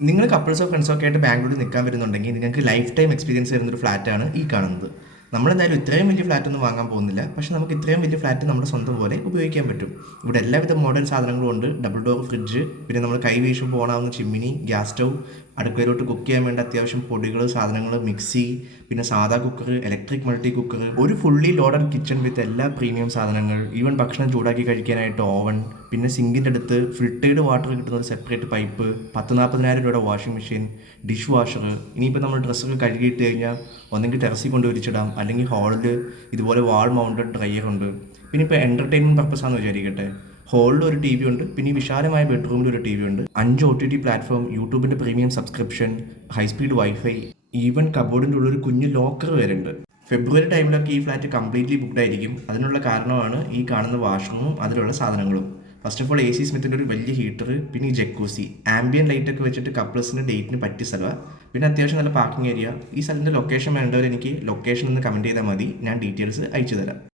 നിങ്ങൾ കപ്പിൾസോ ഫ്രണ്ട്സോ ഒക്കെ ആയിട്ട് ബാംഗ്ലൂരിൽ നിൽക്കാൻ വരുന്നുണ്ടെങ്കിൽ നിങ്ങൾക്ക് ലൈഫ് ടൈം എക്സ്പീരിയൻസ് വരുന്നൊരു ഫ്ലാറ്റാണ് ഈ കാണുന്നത്. നമ്മളെന്തായാലും ഇത്രയും വലിയ ഫ്ലാറ്റ് ഒന്നും വാങ്ങാൻ പോകുന്നില്ല, പക്ഷെ നമുക്ക് ഇത്രയും വലിയ ഫ്ലാറ്റ് നമ്മുടെ സ്വന്തം പോലെ ഉപയോഗിക്കാൻ പറ്റും. ഇവിടെ എല്ലാവിധ മോഡേൺ സാധനങ്ങളും ഉണ്ട്. ഡബിൾ ഡോർ ഫ്രിഡ്ജ്, പിന്നെ നമ്മൾ കൈ വീശുമ്പോൾ ഓണാവുന്ന ചിമ്മിനി, ഗ്യാസ് സ്റ്റൗ, അടുക്കളയിലോട്ട് കുക്ക് ചെയ്യാൻ വേണ്ട അത്യാവശ്യം പൊടികൾ, സാധനങ്ങൾ, മിക്സി, പിന്നെ സാധാ കുക്കർ, ഇലക്ട്രിക് മൾട്ടി കുക്കർ, ഒരു ഫുള്ളി ലോഡഡ് കിച്ചൺ വിത്ത് എല്ലാ പ്രീമിയം സാധനങ്ങൾ, ഈവൻ ഭക്ഷണം ചൂടാക്കി കഴിക്കാനായിട്ട് ഓവൻ, പിന്നെ സിങ്കിൻ്റെ അടുത്ത് ഫിൽറ്റേഡ് വാട്ടർ കിട്ടുന്ന ഒരു സെപ്പറേറ്റ് പൈപ്പ്, 10-40,000 രൂപയുടെ വാഷിംഗ് മെഷീൻ, ഡിഷ് വാഷർ. ഇനിയിപ്പോൾ നമ്മൾ ഡ്രസ്സൊക്കെ കഴുകിയിട്ട് കഴിഞ്ഞാൽ ഒന്നെങ്കിൽ ടെറസിൽ കൊണ്ട് വിരിച്ചിടാം, അല്ലെങ്കിൽ ഹാളിൽ ഇതുപോലെ വാൾ മൗണ്ടഡ് ഡ്രയർ ഉണ്ട്. പിന്നെ ഇപ്പോൾ എൻ്റർടൈൻമെൻറ്റ് പർപ്പസാണെന്ന് വിചാരിക്കട്ടെ, ഹോളിൽ ഒരു ടി വി ഉണ്ട്, പിന്നെ ഈ വിശാലമായ ബെഡ്റൂമിൽ ഒരു ടി വി ഉണ്ട്, 5 OTT പ്ലാറ്റ്ഫോം, യൂട്യൂബിൻ്റെ premium subscription, high speed wifi, even കബോർഡിൻ്റെ ഉള്ളൊരു കുഞ്ഞു ലോക്കർ വരെ ഉണ്ട്. ഫെബ്രുവരി ടൈമിലൊക്കെ ഈ ഫ്ലാറ്റ് കംപ്ലീറ്റ്ലി ബുക്ക്ഡ് ആയിരിക്കും. അതിനുള്ള കാരണമാണ് ഈ കാണുന്ന വാഷ്റൂമും അതിലുള്ള സാധനങ്ങളും. ഫസ്റ്റ് ഓഫ് ഓൾ AC സ്മിത്തിൻ്റെ ഒരു വലിയ ഹീറ്റർ, പിന്നെ ഈ ജക്കൂസി, ആംബിയൻ ലൈറ്റ് ഒക്കെ വെച്ചിട്ട് കപ്പിൾസിന് ഡേറ്റിന് പറ്റിയ സ്ഥലമാണ്. പിന്നെ അത്യാവശ്യം നല്ല പാർക്കിംഗ് ഏരിയ. ഈ സ്ഥലത്തിൻ്റെ ലൊക്കേഷൻ വേണ്ടവർ എനിക്ക് ലൊക്കേഷൻ ഒന്ന് കമൻറ്റ് ചെയ്താൽ മതി, ഞാൻ ഡീറ്റെയിൽസ് അയച്ചു തരാം.